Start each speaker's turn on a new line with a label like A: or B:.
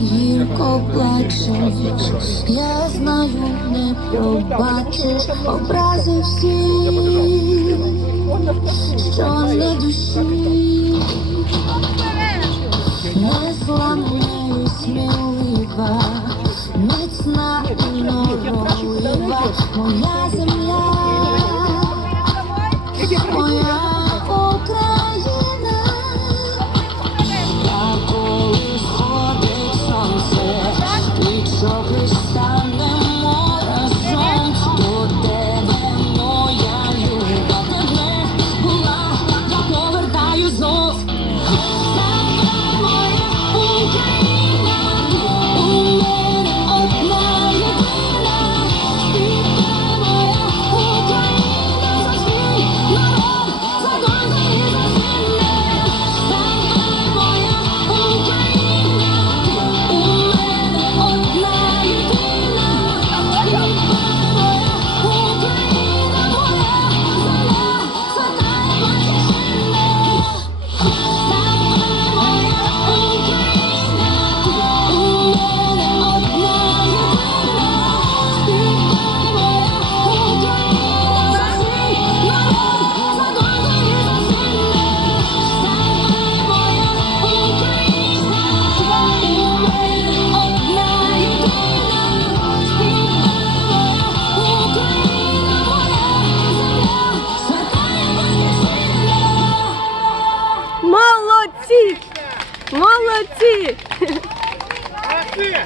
A: гірко плачеш, я знаю, не пробачиш образи всі, що не душі, незламна і смілива, міцна і норолива, моя земля. Молодці! Молодці!